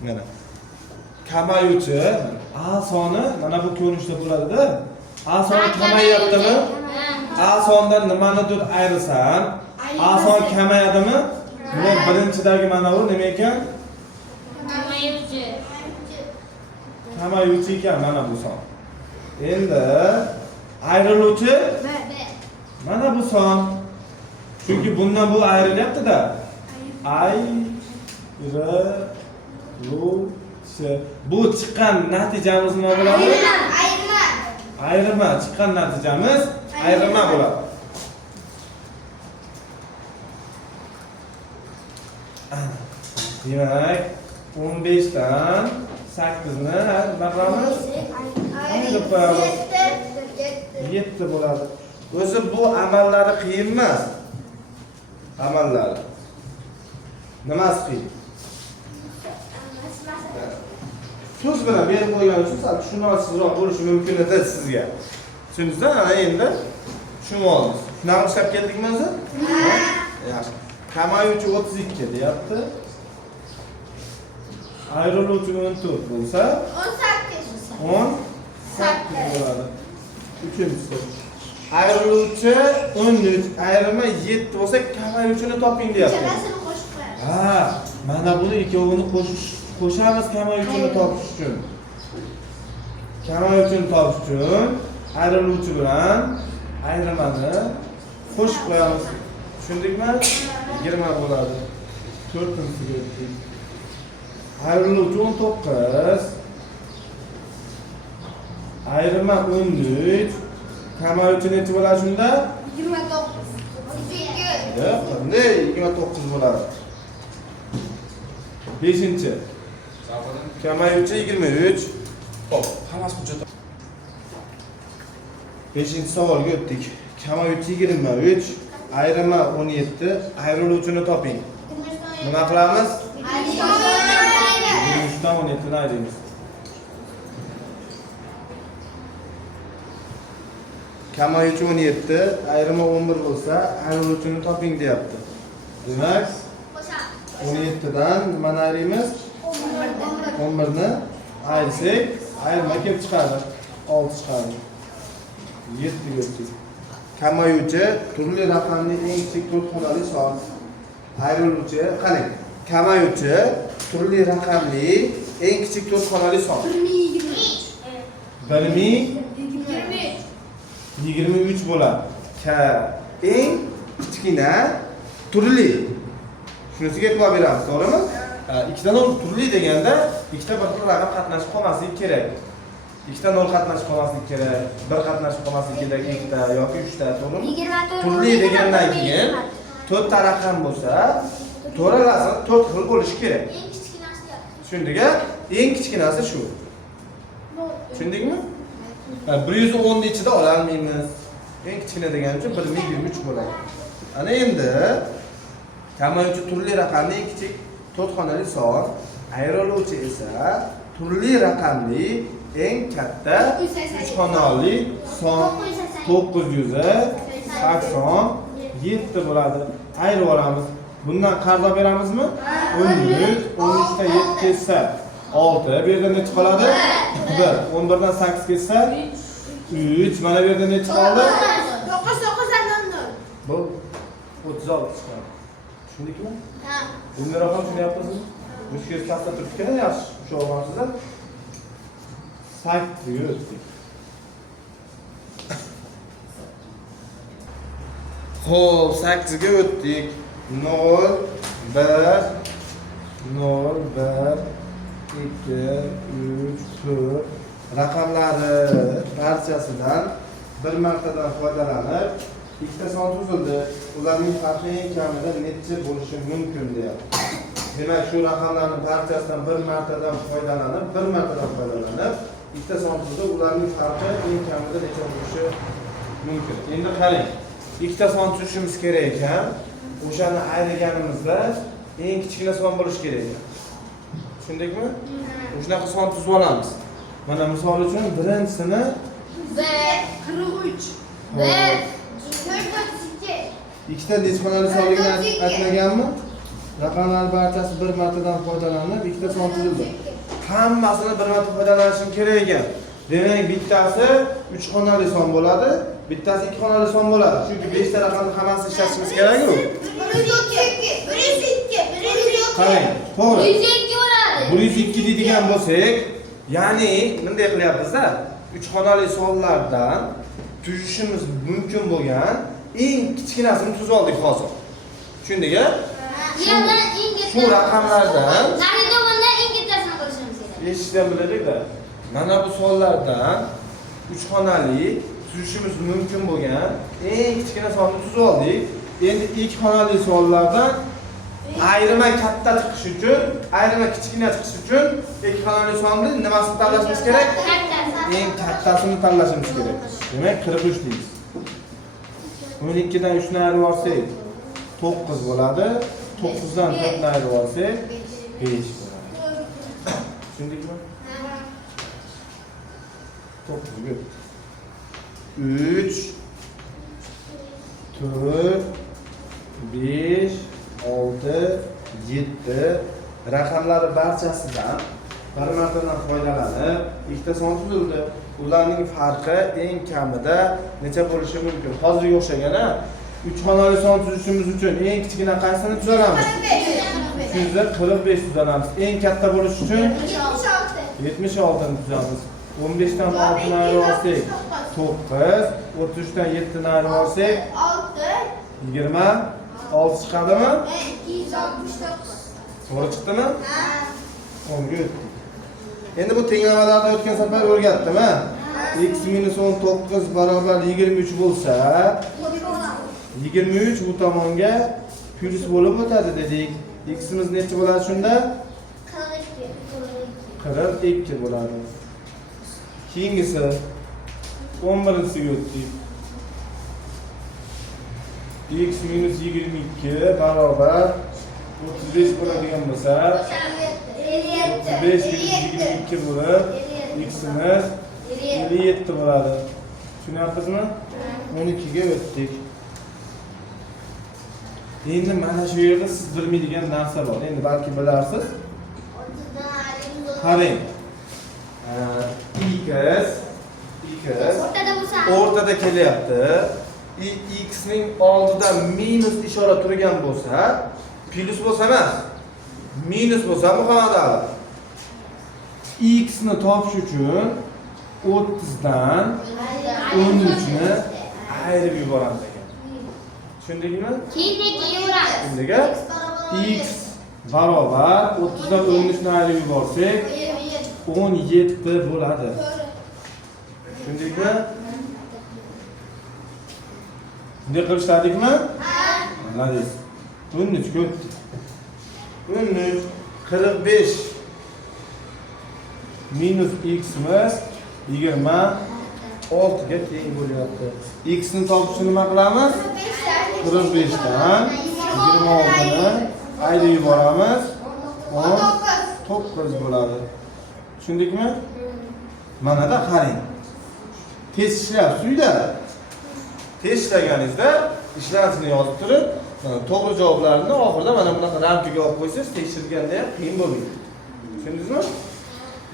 Mana kamayuvchi A soni mana bu ko'rinishda bo'ladi-da. A soni kamayyaptimi? A sondan nimanidir ayirsan, A son kamayadimi? Buni birinchidagi mana bu nima ekan? Kamayuvchi. Kamayuvchi ekan mana bu son. Endi ayriluvchi mana bu son. Chunki bundan bu ayrilyapti-da. Ayriluvchi. Bu chiqqan natijamiz nima bo'ladi? Ayirma. Chiqqan natijamiz ayirma bo'ladi. Demak, 15 dan 8 ni baramiz 7 bo'ladi. O'zi bu amallari qiyin emas. Amallari. Nimasi qiyin? So'z bilan berib qo'ygan uchun sal tushunarlisiroq bo'lishi mumkin edi sizga. Tushundingizmi? Ana endi tushunib oldingiz. Shunaqa ishlab keldikmi o'zi? Yaxshi. Kamayuvchi 32 deyapti. Ayriluvchi 14 bo'lsa 18 bo'ladi. Uchinchisi. Ayriluvchi 13, ayrilma 7 bo'lsa kamayuvchini toping deyapti. Ha, mana buni ikkovini qo'shamiz kamayuvchini topish uchun. Kamayuvchini topish uchun ayriluvchi bilan ayrimani qo'shib qo'yamiz. Tushundikmi? 20 bo'ladi. 4-sinchisiga o'tdik. Ayriluvchi 19, ayrima 13, kamayuvchi necha bo'ladi shunda? 29. Yo'q, qanday 29 bo'ladi. 5-chi. Kamayuvchi 23. Hop, hammasi hujjat. 5-chi savolga o'tdik. Kamayuvchi 23, ayrima 17, ayriluvchini toping. Nima qilamiz? 23 dan 17 ni ayraymiz. Kamayuvchi 17, ayrima 11 bo'lsa, ayriluvchini toping deyapti. Demak, 17 dan nimani ayraymiz? 11 ni ayirsak, ayirma kelib chiqadi. 6 chiqadi. 7 ga o'tdik. Kamayuvchi turli raqamli eng kichik to'rtxonali son. Ayriluvchi qani? Kamayuvchi turli raqamli eng kichik to'rtxonali son. 1023 bo'ladi. Eng kichkina turli. Shunisiga e'tibor beramiz, to'g'rimi? Ikkita nol turli deganda ikkita bir raqam qatnashib qolmasligi kerak. Ikkita nol qatnashib qolmasligi kerak, bir qatnashib qolmasligi kerak, ikkita yoki 3 ta, to'g'rimi? Turli degandan keyin 4 ta raqam bo'lsa, to'ralasi 4 xil bo'lishi kerak. Tushundingmi? Eng kichkinasi shu. Tushundingmi? 110 ni ichida ola olmaymiz. Eng kichkina degani uchun 1023 bo'ladi. Ana endi kamayuvchi turli raqamli eng kichik to'rtxonali son, ayriluvchi esa turli raqamli eng katta 3 xonali son 987 bo'ladi. Ayrib olamiz. Bundan qarz beramizmi? 13, 13 ta 7 kelsa 6, bu yerda necha qoladi? 1. 11 dan 8 kelsa 3, mana bu yerda necha qoldi? 9 Bu 36 chiqadi. Tushundingmi? Ha. Bundan ham tushunyapsizmi? Mushkil kasda turibdi-ku, yaxshi tushunamsizlar. 8 ga o'tdik. Xo'p, 8 ga o'tdik. 0 1 0 1 2 3 4 raqamlari barchasidan bir martadan foydalanib ikkita son tuzildi. Ularning farqi eng kamida necha bo'lishi mumkin deyapti. Demak, shu raqamlarning barchasidan bir martadan foydalanib ikkita son tuzildi. Ularning farqi eng kamida necha bo'lishi mumkin. Endi qarang. Ikkita son tuzishimiz kerak ekan. O'shani ayirganimizda eng kichkina son bo'lishi kerak ekan. Tushundingmi? Shunaqa son tuzib olamiz. Mana misol uchun birinchisini 43 ikkita nechxonali sonligini aytmaganmi? Raqamlar barchasi bir martadan foydalanib, ikkita son tuzildi. Hammasini bir marta foydalanishim kerak ekan. Demak, bittasi 3 xonali son bo'ladi, bittasi 2 xonali son bo'ladi. Chunki 5 ta raqamni hammasini ishlatishimiz kerak-ku. Qarang, to'g'ri. 102 bo'ladi. 102 deydigan bo'lsak, ya'ni bunday qilyapmiz-da. 3 xonali sonlardan tuzishimiz mumkin bo'lgan eng kichkinasini tuzib oldik hozir. Tushundingmi? Shu raqamlardan Xaridorda eng kattasini qilishimiz kerak. eshitgan biladik-da. Mana bu sonlardan 3 xonali tuzishimiz mumkin bo'lgan eng kichkina sonni tuzib oldik. Endi 2 xonali sonlardan ayrima katta chiqish uchun, ayrima kichkina chiqish uchun 2 xonali sonni nimasini tanlashimiz kerak? Eng kattasini tanlashimiz kerak. Demak, 43 deymiz. 12 dan 3 ni ayirib olsak 9 bo'ladi. 9 dan 4 ni ayirib olsak 5 bo'ladi. Tushundingmi? 9 3 4 5 6 7 raqamlari barchasidan bir martadan foydalanib ikkita son tuzildi. Ularning farqi eng kamida necha bo'lishi mumkin? Hozirga o'xshagana 3 xonali son tuzishimiz uchun eng kichkina qaysini tuzamiz? 45 tuzamiz. Eng katta bo'lish uchun 76 ni tuzamiz. 15 dan 6 ni ayirib olsak 9, 33 dan 7 ni ayirib olsak 26 chiqadimi? 269. To'g'ri chiqdimi? O'nga o'tdik. Endi bu tenglamalarni o'tgan safar o'rgatdim, ha? X - 19 barobar 23 bo'lsa, 23 bu tomonga plyus bo'lib o'tadi dedik. X imiz necha bo'ladi shunda? 42 bo'ladi. Keyingisi 11-siga o'tdik. X - 22 barobar 35 bo'ladigan bo'lsa, 35 - 22 bo'lib, x imiz 57 bo'ladi. Tushunyapsizmi? 12 ga o'tdik. Endi mana shu yerda siz bilmaydigan narsa bor. Endi balki bilarsiz. Qarang. X o'rtada kelyapti. X ning oldida minus ishora turgan bo'lsa, plyus bo'lsa emas, minus bo'lsa muqaddar. X ni topish uchun 30 dan 13 ni ayirib yuboramiz ekan. Tushundingmi? Shundaga x barobar 30 dan 13 ni ayirib yuborsak 17 bo'ladi. Tushundingmi? Bunday qilishadikmi? Malades. 13 ga o'tdik. 13 45 minus x imiz 26 ga teng bo'lyapti. X ni topishni nima qilamiz? 45 dan 26 ni ayirib yuboramiz. 19 bo'ladi. Tushundikmi? Mana da qarang. Tez ishlayapsiz-da. Tez ishlaganingizda ishlarni yozib turib, to'g'ri javoblarni oxirida mana bunaqa ramkaga olib qo'ysangiz, tekshirganda ham qiyin bo'lmaydi. Tushundingizmi?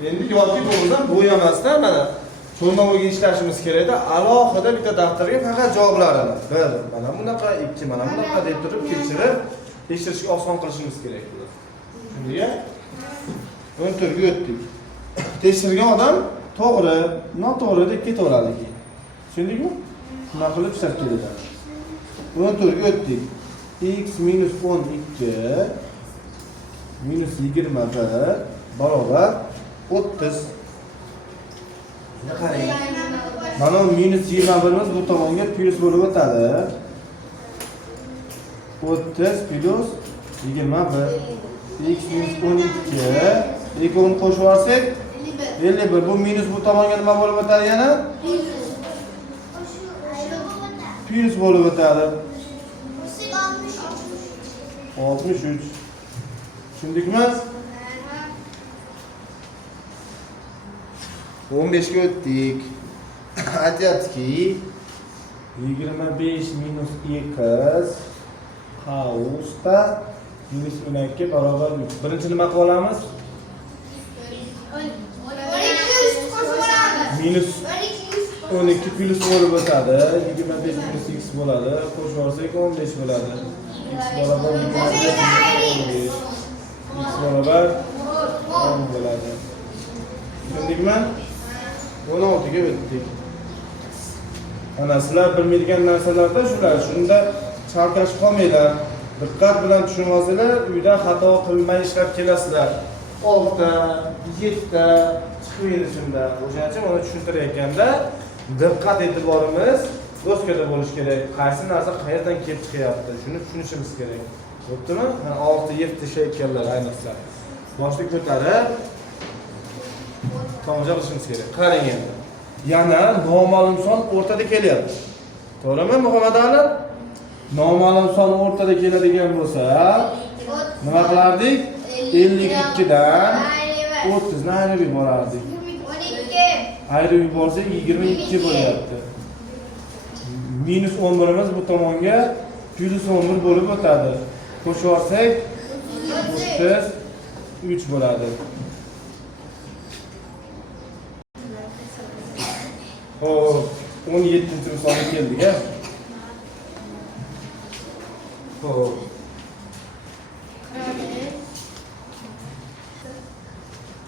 Endi yoki bo'lmasam bo'yamasdan mana cho'lnovoga ishlashimiz kerakda, alohida bitta daftarga faqat javoblarini 1 mana bunaqa, 2 mana bunaqa deb turib tekshirishga oson qilishimiz kerak bo'ladi. Shunday 14 ga o'tdik. Tekshirgan odam to'g'ri, noto'g'ri deb ketaveradi keyin. Tushundingmi? Shuna qilib ishlab keladi. 14 ga o'tdik. X - 12 minus 21 barobar 30. Qarang. Mana minus 21 bu tomonga plyus bo'lib o'tadi. 30 plyus 21. X - 12 ikkovini qo'shib olsak 51. Bu minus bu tomonga nima bo'lib o'tadi yana? Plyus bo'lib o'tadi. 63. Tushundikmi? 15 ga o'tdik. Aytyaptiki 25 minus x qausda minus 12 barobar 3. Birinchi nima qilib olamiz? Minus 12 plus bo'lib o'tadi. 25 minus x bo'ladi. Qo'shib olsak 15 bo'ladi. X barobar 25. X barobar 10 bo'ladi. Tushundingmi? 16 ga o'tdik. Ana sizlar bilmaydigan narsalarda shular. Shunda chalkash qolmaylar. Diqqat bilan tushunib olsanglar, uyda xato qilmay ishlab kelasizlar. 6 ta, 7 ta chiqmaydi shunda. O'shaning uchun uni tushuntirayotganda diqqat e'tiborimiz doskada bo'lish kerak. Qaysi narsa qayerdan kelib chiqyapti, shuni tushunishimiz kerak. Bo'ptimi? 6, 7 ishlayotganlar ayniqsa. Boshni ko'tarib tomosha qilishimiz kerak. Qarang endi. Yana noma'lum son o'rtada kelyapti. To'g'rimi, Muhammad Ali? Noma'lum son o'rtada keladigan bo'lsa, nima qilardik? 52 dan 30 ni ayirib yuborardik. 12. Ayirib yuborsak 22 bo'lyapti. Minus 11imiz bu tomonga plus 11 bo'lib o'tadi. Qo'shib olsak 33 bo'ladi. Xo'p, 17-misolga keldik-a. Xo'p.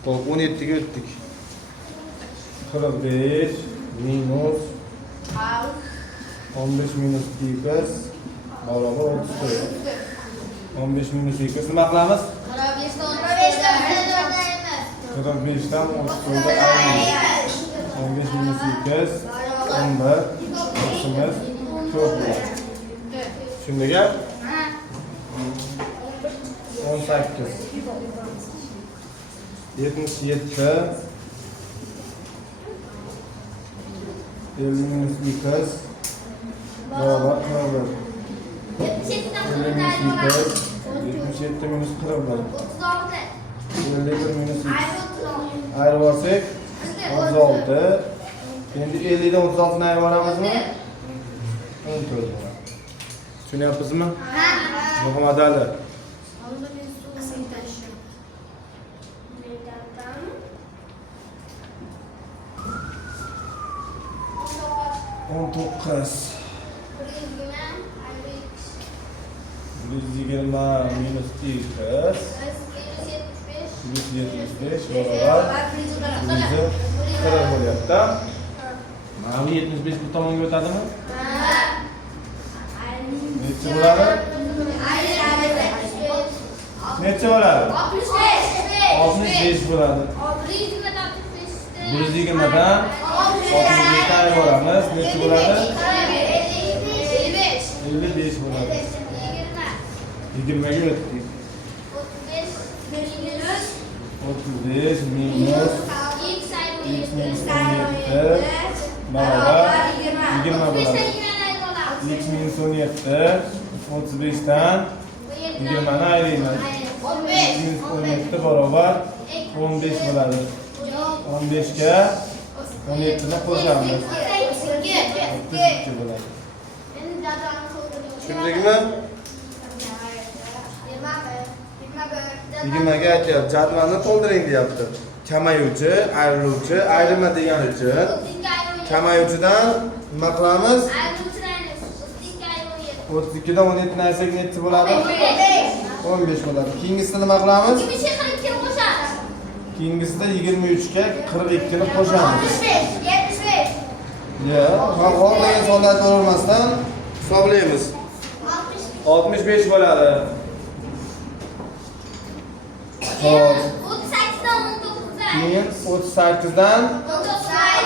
Xo'p, 17 ga o'tdik. 45 minus 15 minus 8 barobar 34. 15 minus 8 nima qilamiz? 45 dan 34 ga ayiramiz. 15 minus 8 11 qismimiz 4 bo'ladi. Shundaga 18 77 50 minus 8 barobar 41. 77 minus 41. 51 minus 2. Ayirib olsak 36. Endi 50 dan 36 ni ayirib olamizmi? 14 bo'ladi. Tushunyapsizmi? Muhammad Ali. On to'qqiz. 120 minus 2 175 barobar 140 bo'lyapti. Mana bu 75 bu tomonga o'tadimi? Necha bo'ladi? Necha bo'ladi? 65 bo'ladi. 120 dan 65 ta ayiramiz. Necha bo'ladi? 55 bo'ladi. 20 ga o'tdik. 35 minus x minus 17 barobar 20 bo'ladi. X minus 17 35 dan 20 ni ayiramiz. X minus 17 barobar 15 bo'ladi. 15 ga 17 ni qo'shamiz. 32 bo'ladi. Tushundingmi? 20 ga aytyapti, jadvalni to'ldiring deyapti. Kamayuvchi, ayriluvchi, ayrima degani uchun kamayuvchidan nima qilamiz? 32 dan 17 ni ayirsak necha bo'ladi? 15 bo'ladi. Keyingisida nima qilamiz? Keyingisida 23 ga 42 ni qo'shamiz. 75. Yo'q, qolgan sonlarni to'g'rilmasdan hisoblaymiz. 65 bo'ladi. Hop. 38 dan 19 ga. Keyin 38 dan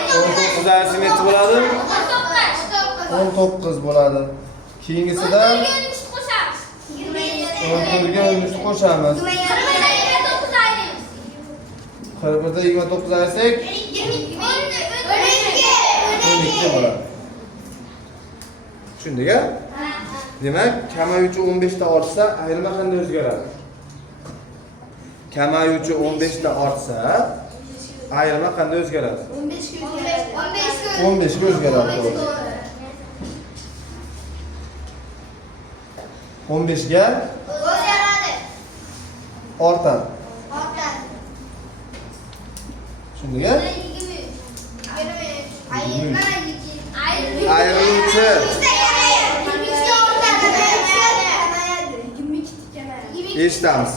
19 ga necha bo'ladi? 19 bo'ladi. Keyingisida 19 ga 13 qo'shamiz. 41 da 29 ayirsak 12 bo'ladi. Tushundik-a? Demak, kamayuvchi 15 ta ortsa, ayirma qanday o'zgaradi? Kamayuvchi 15 ta ortsa, ayirma qanday o'zgaradi? 15 ga o'zgaradi. 15 ga ortadi. Tushundingmi? Ayrıluvchi eshitamiz.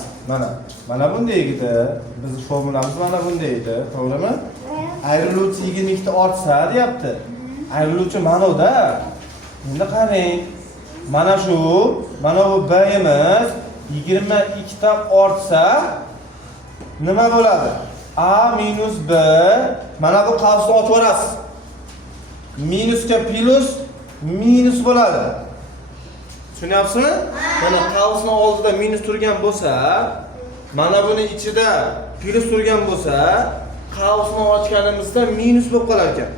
Mana bunday edi. Bizning formulamiz mana bunday edi, to'g'rimi? Ayrıluvchi 22 ta ortsa deyapti. Ayrıluvchi ma'noda. Endi qarang. Mana bu bayimiz 22 ta ortsa nima bo'ladi? A minus B. Mana bu qavsni ochib olasiz. Minusga plus minus bo'ladi. Tushunyapsizmi? Mana qavsning oldida minus turgan bo'lsa, mana buni ichida plus turgan bo'lsa, qavsni ochganimizda minus bo'lib qolar ekan.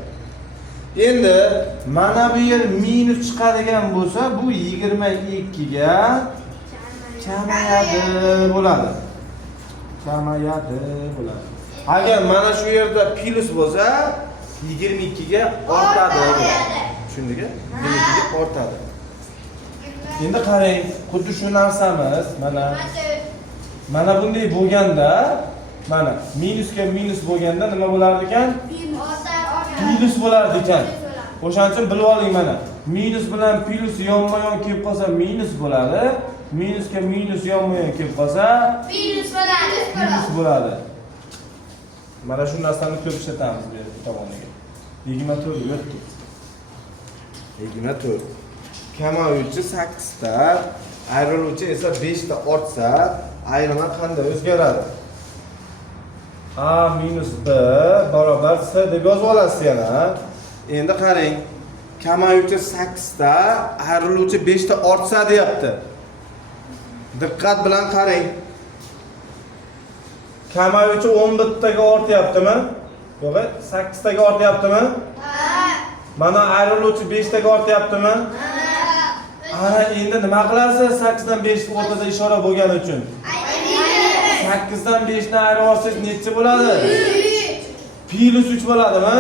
Endi mana bu yer minus chiqadigan bo'lsa, bu 22 ga kamayadi bo'ladi. Agar mana shu yerda plus bo'lsa, 22 ga ortadi. Tushundingmi? 22 ga ortadi. Endi qarang, xuddi shu narsamiz mana bunday bo'lganda, mana minusga minus bo'lganda nima bo'lar ekan? Plus bo'lar ekan. O'shaning uchun bilib oling mana. Minus bilan plus yonma-yon kelib qolsa minus bo'ladi. Minusga minus yonma-yon kelib qolsa plus bo'ladi. Mana shu narsani ko'rsatamiz bu tomoniga. 24 o'tdi. 24. Kamayuvchi 8 ta, ayriluvchi esa 5 ta ortsa, ayrima qanday o'zgaradi? A minus B barobar S deb yozib olasiz yana. Endi qarang, kamayuvchi 8 ta, ayriluvchi 5 ta ortsa deyapti. Diqqat bilan qarang. Kamayuvchi 11 taga ortyaptimi? Yo'q, 8 taga ortyaptimi? Mana ayriluvchi 5 taga ortyaptimi? Ana endi nima qilasiz? 8 dan 5 o'rtada ishora bo'lgani uchun. 8 dan 5 ni ayirib olsangiz necha bo'ladi? Plus 3 bo'ladimi?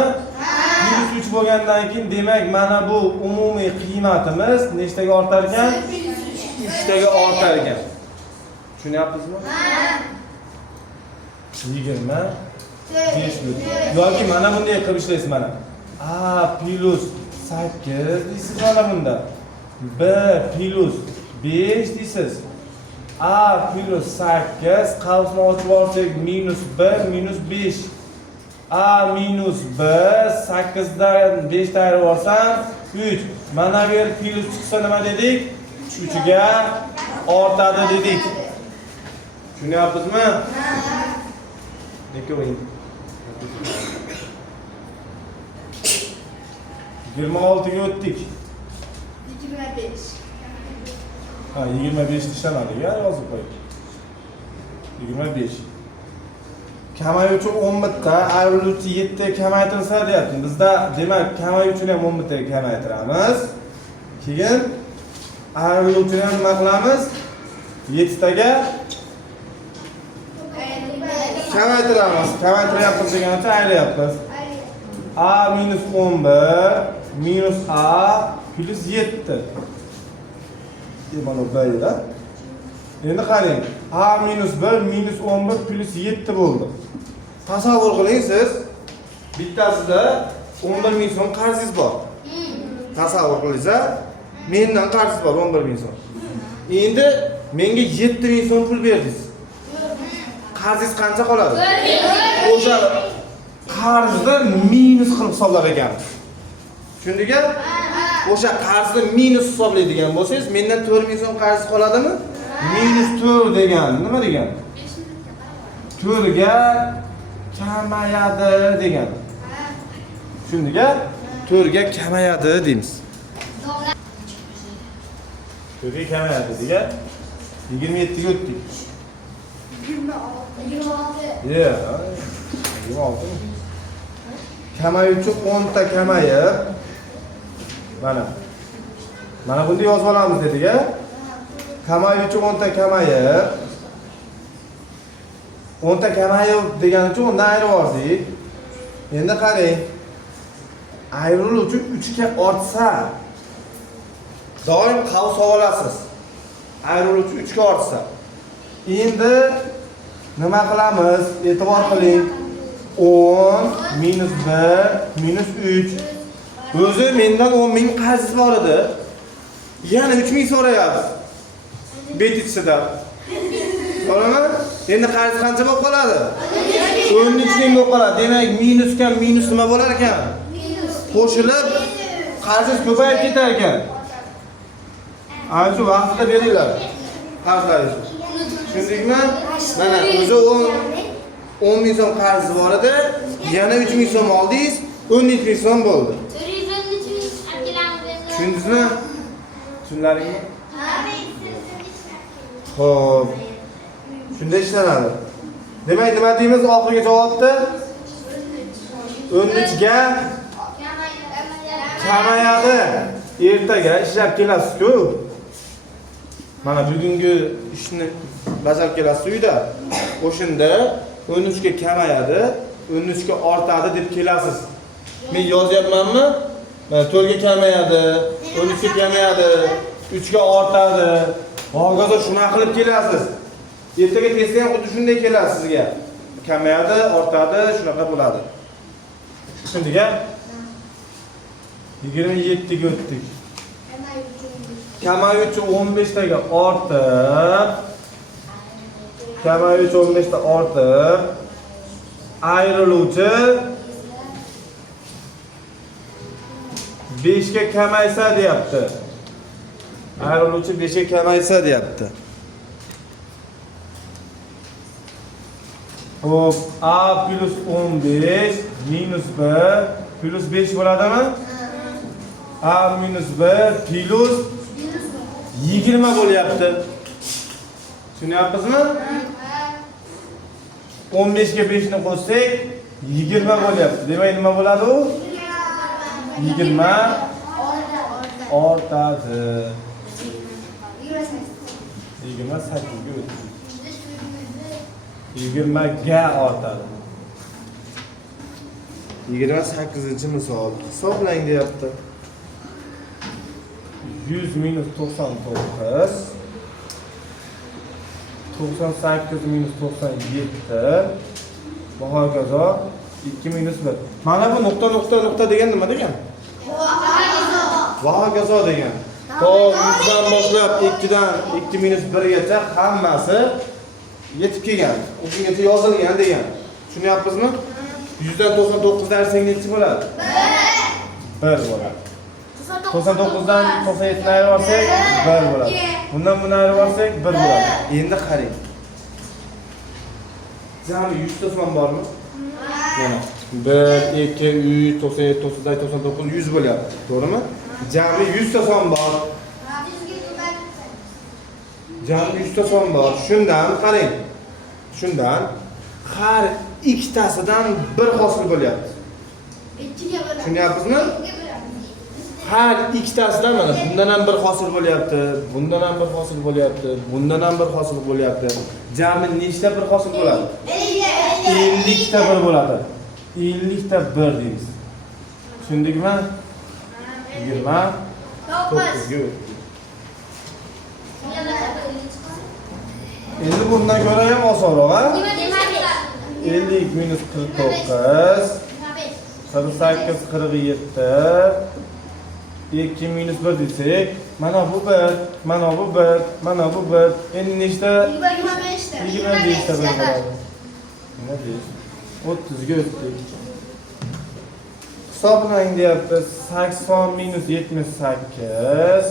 Plus 3 bo'lgandan keyin demak mana bu umumiy qiymatimiz nechtaga ortar ekan? 3 taga ortar ekan. Tushunyapsizmi? 20 5 yoki mana bunday qilib ishlaysiz mana. A plus 8 deysiz mana bunda. B plus 5 deysiz. A plus 8 qavsni ochib olsak minus B minus 5. A minus B 8 dan 5 dan ayirib olsam 3. Mana bu yer plus chiqsa nima dedik? 3 ga ortadi dedik. Tushunyapsizmi? Neko'ring. 26 ga o'tdik. 25. Ha, 25 ishlanadi, yozib qo'ying. 25. Kamayuvchi 11 ta, ayriluvchi 7 ta kamaytirilsa deyapti. Bizda demak kamayuvchini ham 11 ta kamaytiramiz. Keyin ayriluvchini ham nima qilamiz? 7 taga kamaytiramiz. Kamaytiryapmiz degancha ayryapmiz. A minus 11 minus A plus 7. Mana böyle. Endi qarang. A minus 1 minus 11 plus 7 bo'ldi. Tasavvur qiling siz. Bittasida 11 ming so'm qarzingiz bor. Tasavvur qilsangiz, mendan qarzingiz bor 11 ming so'm. Endi menga 7 ming so'm pul berdingiz. Qarzingiz qancha qoladi? O'sha qarzni minus qilib hisoblar ekanmiz. Tushundingmi? O'sha qarzni minus hisoblaydigan bo'lsangiz, mendan 4 ming so'm qarz qoladimi? Minus 4 degan nima degan? 4 ga kamayadi degan. Tushundingmi? 4 ga kamayadi deymiz. 4 ga kamayadi degan 27 ga o'tdik. 26. Yeah. 26. Kamayuvchi 10 ta kamayib Mana bunday yozib olamiz dedik-a. Kamayuvchi 10 ta kamayib 10 ta kamayib degani uchun undan ayirib oldik. Endi qarang. Ayriluvchi 3 ga ortsa doim qavs olasiz. Ayriluvchi 3 ga ortsa. Endi Nima qilamiz? E'tibor qiling. 10 minus 1 minus 3. O'zi mendan 10 ming qarz bor edi. Yana 3 ming so'rayapsiz. Bet ichsida. To'g'rimi? Endi qarz qancha bo'lib qoladi? 13 ming bo'lib qoladi. Demak, minusga minus nima bo'lar ekan? Qo'shilib, qarzingiz ko'payib ketar ekan. Ana shu vaqtida beringlar. Qarzlaringizni. Tushundingmi? Mana o'zi 10 ming so'm qarz bor edi. Yana 3 ming so'm oldingiz, 13 ming so'm bo'ldi. Tushundingizmi? Tushunlaringmi? Xo'p. Shunda ishlanadi. Demak, nima deymiz oxirgi javobda? 13 ga kamayadi. Ertaga ishlab kelasiz-ku. Mana bugungi ishni bajarib kelasiz uyda. O'shunda 13 ga kamayadi, 13 ga ortadi deb kelasiz. Men yozyapmanmi? Mana 4 ga kamayadi, 13 ga kamayadi, 3 ga ortadi. Hozir shuna qilib kelasiz. Ertaga testda ham xuddi shunday kelasiz sizga. Kamayadi, ortadi, shunaqa bo'ladi. Tushundingmi? 27 ga o'tdik. Kamayuvchi 15 taga ortib, kamayuvchi 15 ta ortib, ayriluvchi 5 ga kamaysa deyapti. Ayriluvchi 5 ga kamaysa deyapti. Hop, a plus 15 minus 1 plus 5 bo'ladimi? A minus 1 plus 20 bo'lyapti. Tushunyapsizmi? 15 ga 5 ni qo'shsak 20 bo'lyapti. Demak, nima bo'ladi u? 20 ortadi. 28 ga o'tdi. 20 ga ortadi. 28-misol hisoblang deyapti. 100 minus 99 98 minus 97 va hokazo 2 minus 1. Mana bu nuqta degan nima degan? Va hokazo degan. To 100 dan boshlab 2 dan 2 minus 1 gacha hammasi yetib kelgan. O'shangacha yozilgan degan. Tushunyapsizmi? 100 dan 99 darsangiz nechi bo'ladi? 1 bo'ladi. 99 dan 97 ni ayirib olsak 1 bo'ladi. Bundan buni ayirib olsak 1 bo'ladi. Endi qarang. Jami 100 ta son bormi? Mana 1 2 3 97 99 100 bo'lyapti. To'g'rimi? Jami 100 ta son bor. Jami 100 ta son bor. Shundan qarang. Shundan har ikkitasidan bir hosil bo'lyapti. Tushunyapsizmi? Har ikkitasidan mana bundan ham bir hosil bo'lyapti, bundan ham bir hosil bo'lyapti, bundan ham bir hosil bo'lyapti. Jami nechta bir hosil bo'ladi? 50 ta bir bo'ladi. 50 ta bir deymiz. Tushundingmi? 20 9 ga. Endi bundan ko'ra ham osonroq, ha? 50 minus 49 48 47 2 minus 1 desak, mana bu 1, mana bu 1, mana bu 1. Endi nechta? 25 ta. 25 ta bo'ladi. Nima deysiz? 30 ga o'tdik. Hisoblang deyapti. 80 minus 78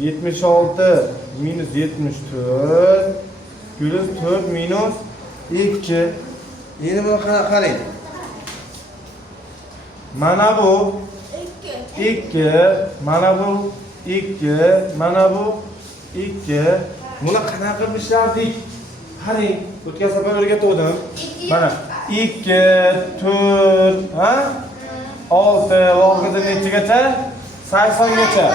76 minus 74 plus 4 minus 2. Endi buni qarang. Mana bu 2, mana bu 2, mana bu 2. Buni qanaqa qilib ishlardik? Qarang, o'tgan safar o'rgatdim. Mana 2, 4, ha? 6, vaqtida nechigacha? 80 gacha.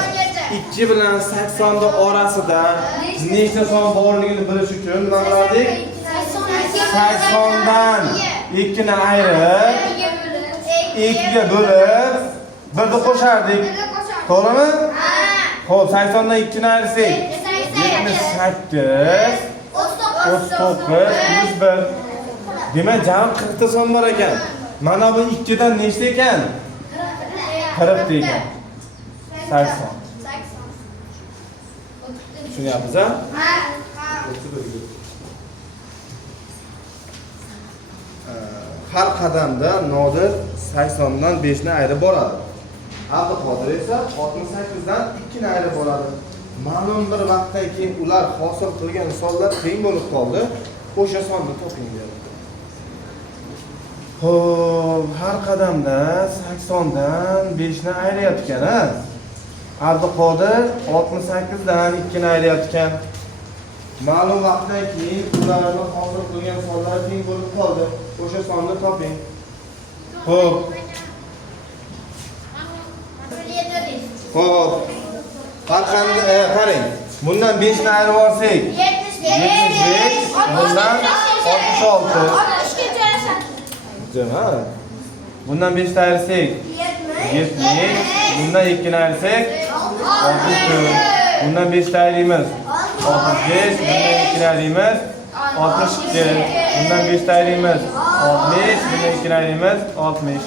2 bilan 80 da orasida nechta son borligini bilish uchun nima qilardik? 80 dan 2 ni ayirib 2 ga bo'lib 1 ni qo'shardik. To'g'rimi? Xo'p, 80 dan 2 ni ayirsak 78 +1. Demak, jami 40 ta son bor ekan. Mana bu 2 dan nechta ekan? 40 ta ekan. 80. Tushunyapsiz a? Har qadamda Nodir 80 dan 5 ni ayirib boradi. Abduqodir esa 68 dan 2 ni ayirib boradi. Ma'lum bir vaqtdan keyin ular hosil qilgan sonlar teng bo'lib qoldi. O'sha sonni toping dedi. Xo'p, har qadamda 80 dan 5 ni ayirayotgan a. Abduqodir 68 dan 2 ni ayirayotgan. Ma'lum vaqtdan keyin ularni hosil qilgan sonlar teng bo'lib qoldi. O'sha sonni toping. Xo'p. Xo'p. Qarang. Bundan 5 ni ayirib olsak, 75, bundan 66. Jama. Bundan 5 ni ayirsak, 70, bundan 2 ni ayirsak, 64. Bundan 5 ni ayiramiz, 65, bundan 2 ni ayiramiz, 62. Bundan 5 ni ayiramiz, 60, bundan 2 ni ayiramiz, 60.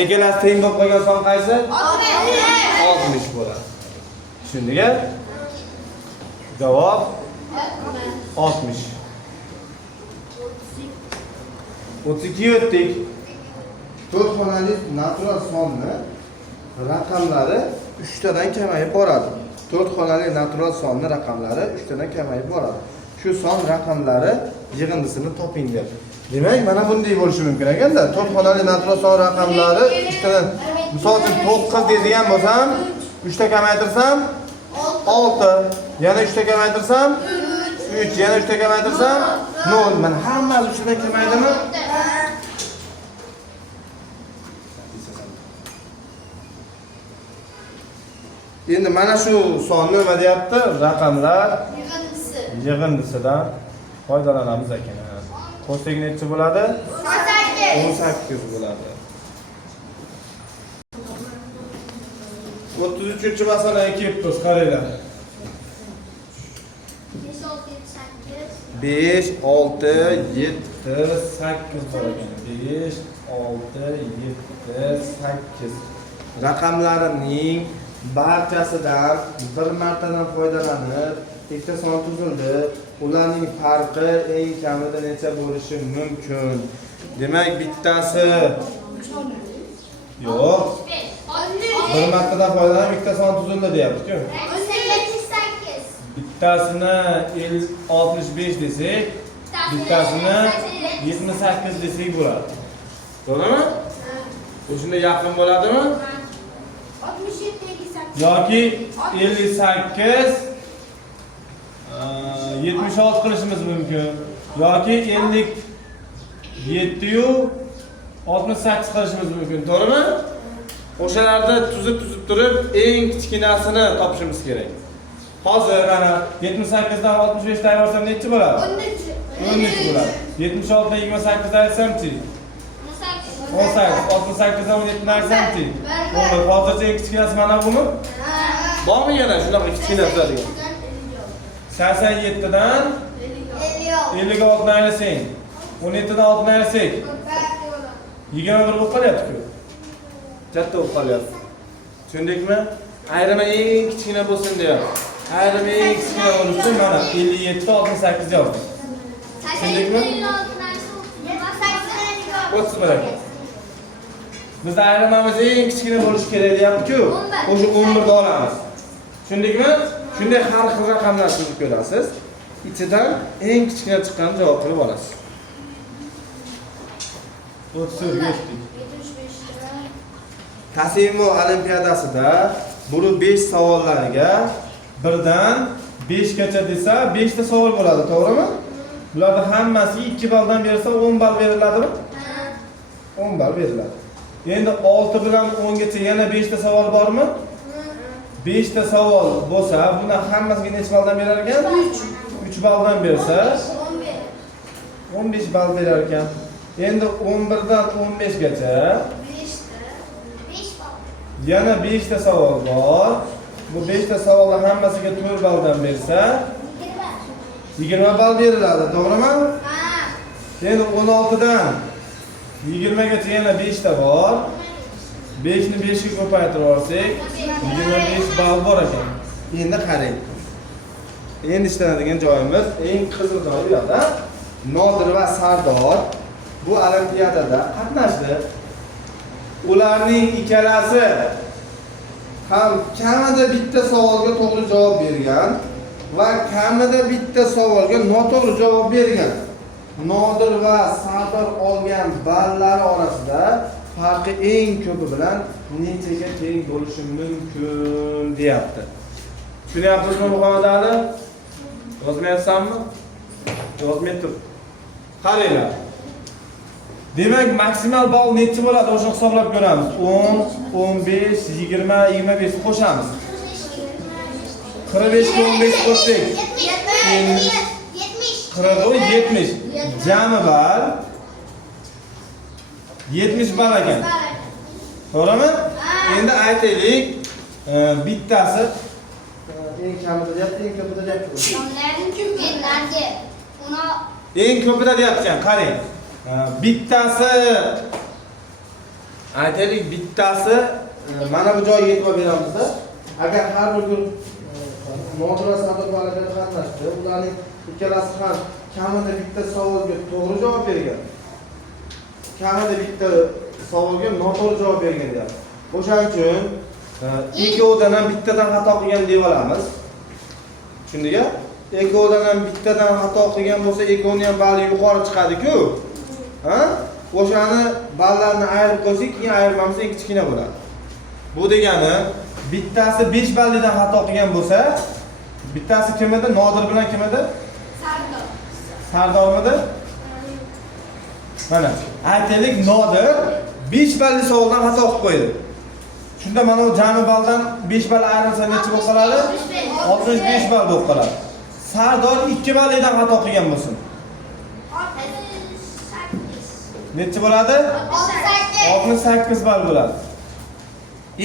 Ikkalasi teng bo'lib qolgan son qaysi? 60 bo'ladi. Tushundingmi? Javob 60. 32 o'tdik. 4 xonali natural sonni raqamlari 3 tadan kamayib boradi. 4 xonali natural sonni raqamlari 3 tadan kamayib boradi. Shu son raqamlari yig'indisini toping der. Demak, mana bunday bo'lishi mumkin ekanda. 4 xonali natural son raqamlari 3 tadan, misol uchun 9 deydigan bo'lsam, 3 ta kamaytirsam 6, yana 3 ta kamaytirsam 3, yana 3 ta kamaytirsam 0. Mana hammasi 3 tadan kamaydimi? Endi mana shu sonni nima deyapti? Raqamlar yig'indisidan foydalanamiz ekan. Qo'shsak necha bo'ladi? 18 bo'ladi. 33-masalaga kelibmiz, qaranglar. 5, 6, 7, 8 bor ekan. 5, 6, 7, 8. Raqamlarining barchasidan bir martadan foydalanib, ikkita son tuzildi. Ularning farqi eng kamida necha bo'lishi mumkin? Demak, bittasi yo'q. Bir martadan foydalanib ikkita son tuzildi deyapti-ku. Bittasini 65 desak, bittasini 78 desak bo'ladi. To'g'rimi? O'shunda yaqin bo'ladimi? yoki 58 76 qilishimiz mumkin. Yoki 57 yu 68 qilishimiz mumkin. To'g'rimi? O'shalarda tuzib turib eng kichkinasini topishimiz kerak. Hozir mana 78 dan 65 ta ayrsam necha bo'ladi? 13 bo'ladi. 76 dan 28 ta ayrsam-chi? 18. 68 dan 17 ta ayrsam-chi? Hozircha eng kichkinasi mana bumi? Bormi yana shunaqa kichkinasi degan? 87 dan 56 ni ayrasang, 17 dan 6 ni ayrasak, 21 bo'lib qolyapti-ku. Katta bo'lib qolyapti. Tushundingmi? Ayrimi eng kichkina bo'lsin deyapti. Ayrimi eng kichkina bo'lishi uchun mana 57 68 yozdik. Tushundingmi? 30 bo'ladi. Biz ayrimimiz eng kichkina bo'lishi kerak deyapti-ku. O'sha 11 ni olamiz. Tushundingmi? Shunday har xil raqamlar tuzib ko'rasiz. Ichidan eng kichkina chiqqanini javob qilib olasiz. 30 o'tdik. Tasimo olimpiadasida bu 5 savollariga 1 dan 5 gacha desa 5 ta savol bo'ladi, to'g'rimi? Bularning hammasi 2 balldan bersa 10 ball beriladimi? 10 ball beriladi. Endi 6 bilan 10 gacha yana 5 ta savol bormi? 5 ta savol bo'lsa, bundan hammasiga necha balldan berar ekan? 3 balldan bersa 15 ball berar ekan. Endi 11 dan 15 gacha yana 5 ta savol bor. Bu 5 ta savolning hammasiga 4 balldan bersa 20 ball beriladi, to'g'rimi? Ha. Endi 16 dan 20 gacha yana 5 ta bor. 5 ni 5 ga ko'paytirib olsak, 25 ball bor ekan. Endi qarang. Endi ishlanadigan joyimiz eng qizil joyi bu yerda. Nodir va Sardor bu olimpiadada qatnashdi. Ularning ikkalasi ham kamida bitta savolga to'g'ri javob bergan va kamida bitta savolga noto'g'ri javob bergan. Nodir va Sardor olgan ballari orasida farqi eng ko'pi bilan nechaga teng bo'lishi mumkin deyapti. Tushunyapsizmi muhomadani? Yozmayapsanmi? Yozmay tur. Qaranglar. Demak, maksimal ball necha bo'ladi? O'shani hisoblab ko'ramiz. 10, 15, 20, 25 qo'shamiz. 45 ga 15 qo'shsak, 40, 70. Jami ball 70 ball ekan. To'g'rimi? Endi aytaylik, bittasi eng kamida deyapti, eng ko'pida deyapti. Eng ko'pida deyapti, qarang. Bittasi aytaylik, bittasi mana bu joyga e'tibor beramizda. Agar har bir kun Nodir va Sardor faoliyatida qatnashdi, ularning ikkalasi ham kamida bitta savolga to'g'ri javob bergan. Kamida bitta savolga noto'g'ri javob bergan deyapti. O'shaning uchun ikkovidan ham bittadan xato qilgan deb olamiz. Tushundingmi? Ikkovidan ham bittadan xato qilgan bo'lsa, ikkovini ham balli yuqori chiqadi-ku. Ha? O'shani ballarni ayirib qo'ysak, keyin ayirmamiz eng kichkina bo'ladi. Bu degani bittasi 5 ballidan xato qilgan bo'lsa, bittasi kim edi? Nodir bilan kim edi? Sardor. Sardormidi? Mana, aytaylik Nodir 5 balli savoldan xato qilib qo'ydi. Shunda mana bu jami balldan 5 ball ayrilsa necha bo'lib qoladi? 65 ball bo'lib qoladi. Sardor 2 ballidan xato qilgan bo'lsin. Necha bo'ladi? 68 ball bo'ladi.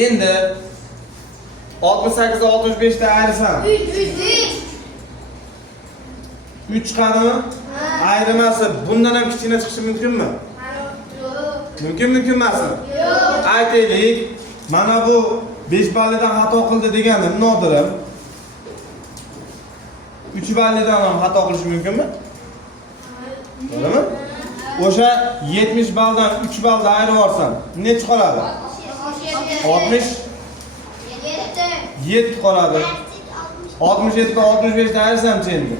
Endi 68 ga 65 dan ayrsam 3 chiqadimi? Ayrimasi bundan ham kichkina chiqishi mumkinmi? Mumkin emasmi? Yo'q. Aytaylik, mana bu 5 ballidan xato qildi deganim Nodirim 3 ballidan ham xato qilishi mumkinmi? To'g'rimi? O'sha 70 balldan 3 ballda ayirib olsam, necha qoladi? 67 qoladi. 67 dan 65 dan ayirsam-chi endi?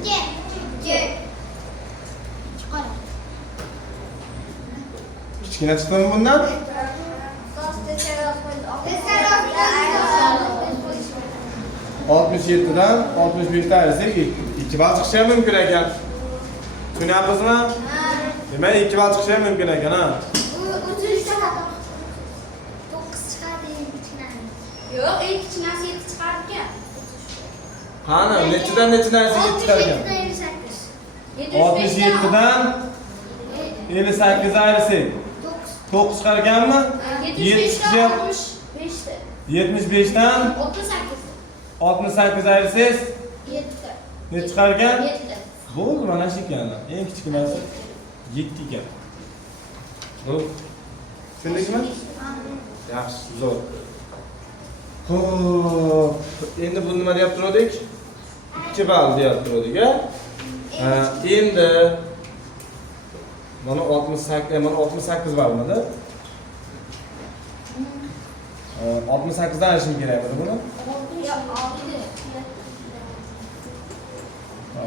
Kichkina chiqdimi bundan? 67 dan 65 dan ayirsak 2 ball chiqishi ham mumkin ekan. Tushunyapsizmi? Demak, 2 ball chiqishi ham mumkin ekan, ha. Yo'q, eng kichkinasi 7 chiqar ekan. Qani, nechidan nechidan 7 chiqar ekan? 67 dan 58 ga ayirsak 9 chiqar ekanmi? 75 dan 75 dan 68 ayirsangiz 7. ne chiqar ekan? 7. Bo'ldi, mana shu ekan. Eng kichkinasi 7 ekan. Xo'p. Tushundingmi? Yaxshi, zo'r. Xo'p, endi bu nima deyap turdik? 2 ball deyap turdik, a? Endi mana 68 ballmidi? 68 dan ayirishim kerak edi buni.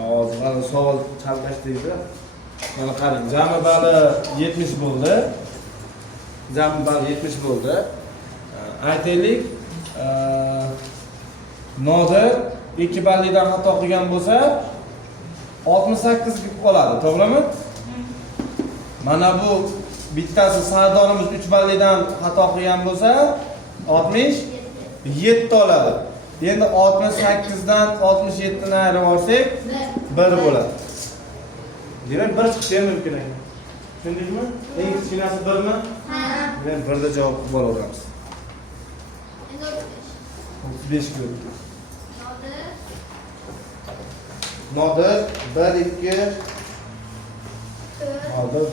Hozir mana savol chalkashdaydi. Mana qarang, jami balli 70 bo'ldi. Jami balli 70 bo'ldi. Aytaylik, Nodir 2 ballidan xato qilgan bo'lsa 68 ga qoladi, to'g'rimi? Mana bu bittasi Sardorimiz 3 ballidan xato qilgan bo'lsa 67 oladi. Endi 68 dan 67 ni ayirib olsak 1 bo'ladi. Demak, 1 chiqishi ham mumkin ekan. Tushundingmi? Eng kichkinasi 1 mi? Ha. Men 1 da javob qilib olaveramiz. Endi 35 ko'p. Nodir 1 2 Nodir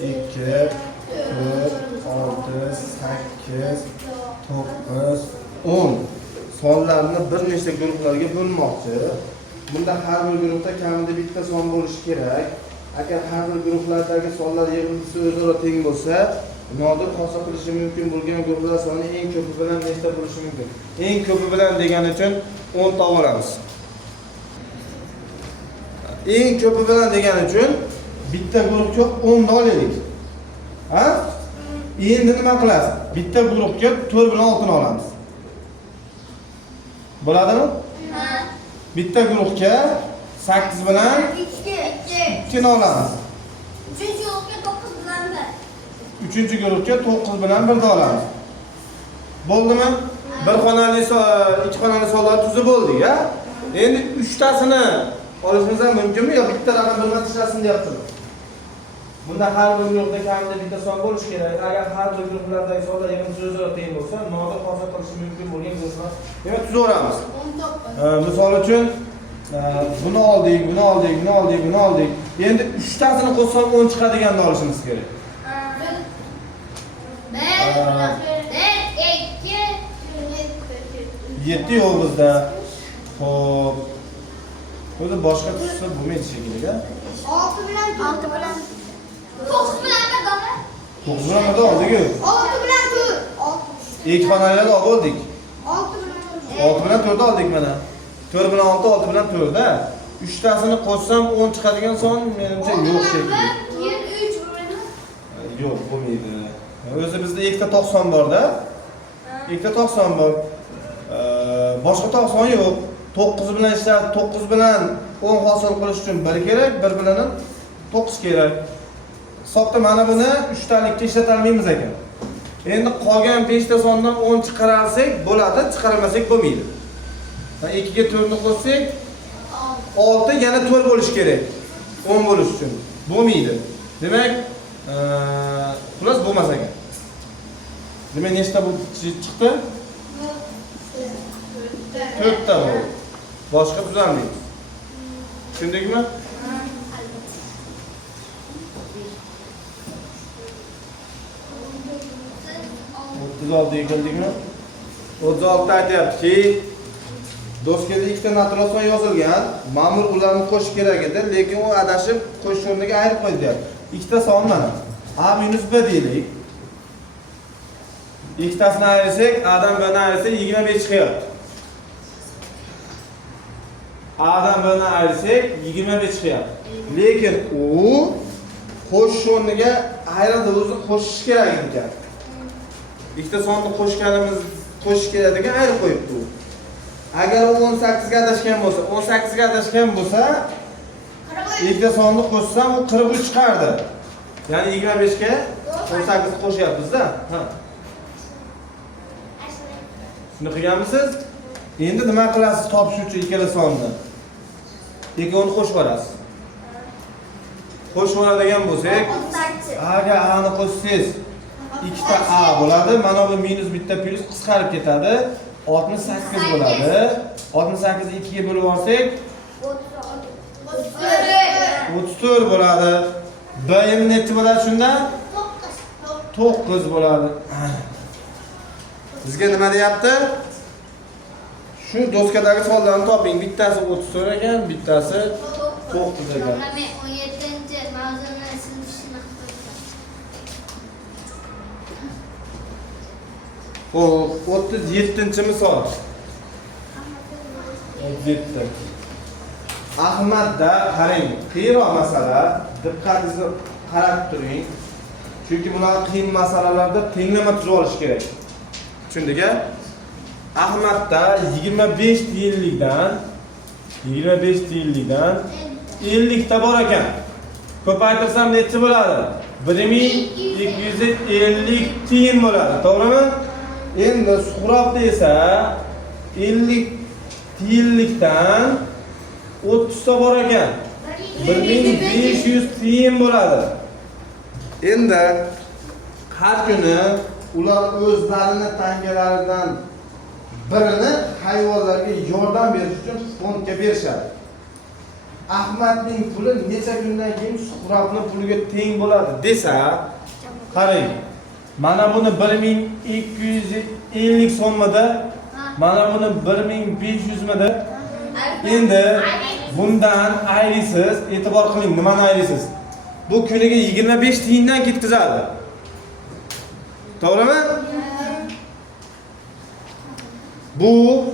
1 2 4 6 8 9 10 sonlarni bir nechta guruhlarga bo'lmoqchi. Bunda har bir guruhda kamida bitta son bo'lishi kerak. Agar har bir guruhlardagi sonlar yig'indisi o'zaro teng bo'lsa, nodir hosil qilishi mumkin bo'lgan guruhlar soni eng ko'pi bilan nechta bo'lishi mumkin? Eng ko'pi bilan degani uchun 10 ta olamiz. Eng ko'pi bilan degani uchun bitta guruhga 10 ta olaylik. Ha? Endi nima qilasiz? Bitta guruhga 4 bilan 6 ni olamiz. Bo'ladimi? Bitta guruhga 8 bilan 2 ni olamiz. Uchinchi guruhga 9 bilan 1 ni olamiz. Bo'ldimi? Bir xonali, ikki xonali sonlar tuzib bo'ldik, ha? Endi 3 tasini olishimiz ham mumkinmi yo bitta raqam birga tashlasin deyaptimi? Bunda har bir guruhda kamida bitta son bo'lishi kerak. Agar har bir guruhlardagi sonlar yig'indisi o'zaro teng bo'lsa, nodir hosil qilishi mumkin bo'lgan guruhlar demak tuzaveramiz. Misol uchun buni oldik, buni oldik, buni oldik, buni oldik. Endi 3 tasini qo'shsam 10 chiqadiganini olishimiz kerak. 7 yo'q bizda. Xo'p. O'zi boshqa tushsa bo'lmaydi shekilli-a. 6 bilan 9 bilan 9 bilan da oldik-ku. 6 bilan 4. Ikki xonalarda oldik. 6 bilan 4 oldik mana. 4 bilan 6, 6 bilan 4 da. 3 tasini qo'shsam 10 chiqadigan son menimcha yo'q shekilli. 3 bo'ladi. Yo'q, bo'lmaydi. O'zi bizda ikkita 90 bor-da. Ikkita 90 bor. Boshqa 90 yo'q. 9 bilan ishlab, 9 bilan 10 hosil qilish uchun 1 kerak, 1 bilan 9 kerak. Hisobda mana buni 3 talikka ishlata olmaymiz ekan. Endi qolgan 5 ta sondan 10 chiqaralsak bo'ladi, chiqarmasak bo'lmaydi. 2 ga 4 ni qo'shsak 6 yana 4 bo'lish kerak. 10 bo'lish uchun. Bo'lmaydi. Demak, xullas bo'lmas ekan. Demak, nechta bu chiqdi? 4 ta bo'ldi. Boshqa tuzalmaymiz. Tushundingmi? 36 yigildikmi? 36 aytyaptiki, doskada ikkita natural son yozilgan, ma'mur ularni qo'shish kerak edi, lekin u adashib qo'shish o'rniga ayirib qo'ydi deyapti. Ikkita son mana. A-1 deylik. Ikkitasini ayirsak, A'dan B'ni ayirsak 25 chiqyapti. A'dan B'ni ayirsak 25 chiqyapti. Lekin u qo'shish o'rniga ayrida o'zi qo'shish kerak ekan. Ikkita sonni qo'shish kerak ekan, ayirib qo'yibdi u. Agar u 18 ga adashgan bo'lsa, 18 ga adashgan bo'lsa, ikkita sonni qo'shsam u 43 chiqardi. Ya'ni 25 ga 18 ni qo'shyapmiz-da. Ha. Shuni qilganmisiz? Endi nima qilasiz topishuvchi ikkala sonni? Ikkovini qo'shib yuborasiz. Qo'shib yuboradigan bo'lsak, agar A ni qo'shsangiz ikkita A bo'ladi. Mana bu minus bitta plus qisqarib ketadi. 68 bo'ladi. 68 ni 2 ga bo'lib olsak 34 bo'ladi. B necha bo'ladi shunda? 9 bo'ladi. Bizga nima deyapti? Shu doskadagi sonlarni toping. Bittasi 34 ekan, bittasi 9 ekan. Men 17-chi mavzuni tushunib Xo'p, 37-misol. 37. Ahmadda qarang, qiyinroq masala, diqqatingizni qarab turing. Chunki bunaqa qiyin masalalarda tenglama tuzib olish kerak. Tushundik-a? Ahmadda 25 tiyinlikdan 50 ta bor ekan. Ko'paytirsam necha bo'ladi? 1250 tiyin bo'ladi, to'g'rimi? Endi Suhrobda esa 50 tiyinlikdan 30 ta bor ekan. 1500 tiyin bo'ladi. Endi har kuni ular o'zlarini tangalaridan birini hayvonlarga yordam berish uchun fondga berishadi. Ahmadning puli necha kundan keyin Suhrabning puliga teng bo'ladi desa, qarang. Mana buni 1250 so'mmida, mana buni 1500 mida. Endi bundan ayrisiz, e'tibor qiling, nimani ayrisiz? Bu kuniga 25 tiyindan ketkazadi. To'g'rimi? Bu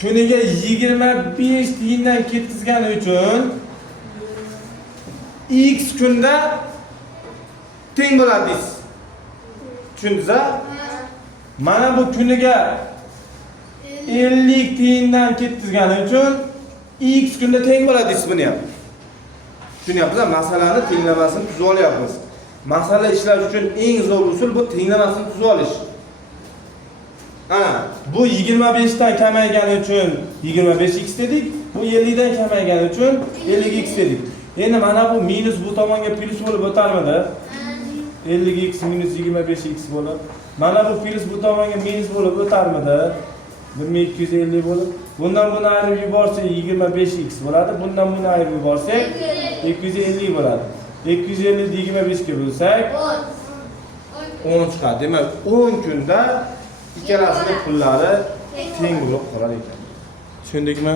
kuniga 25 tiyindan ketkazgani uchun X kunda teng bo'ladi deysiz. Tushundingiz-a? Mana bu kuniga 50 tiyindan ketkazgani uchun X kunda teng bo'ladi deysiz buni ham. Tushunyapsizmi? Masalani tenglamasini tuzib olyapmiz. Masala ishlash uchun eng zo'r usul bu tenglamasini tuzib olish. Ana, bu 25 dan kamaygani uchun 25x dedik, bu 50 dan kamaygani uchun 50x dedik. Endi mana bu minus bu tomonga plus bo'lib o'tarmidi? 50x minus 25x bo'lib. Mana bu plus bu tomonga minus bo'lib o'tarmidi? 1250 bo'lib. Bundan buni ayirib yuborsak 25x bo'ladi. Bundan buni ayirib yuborsak 250 bo'ladi. 250 ni 25 ga bo'lsak 10 chiqadi. Demak, 10 kunda ikkalasining pullari teng bo'lib qolar ekan. Tushundikmi?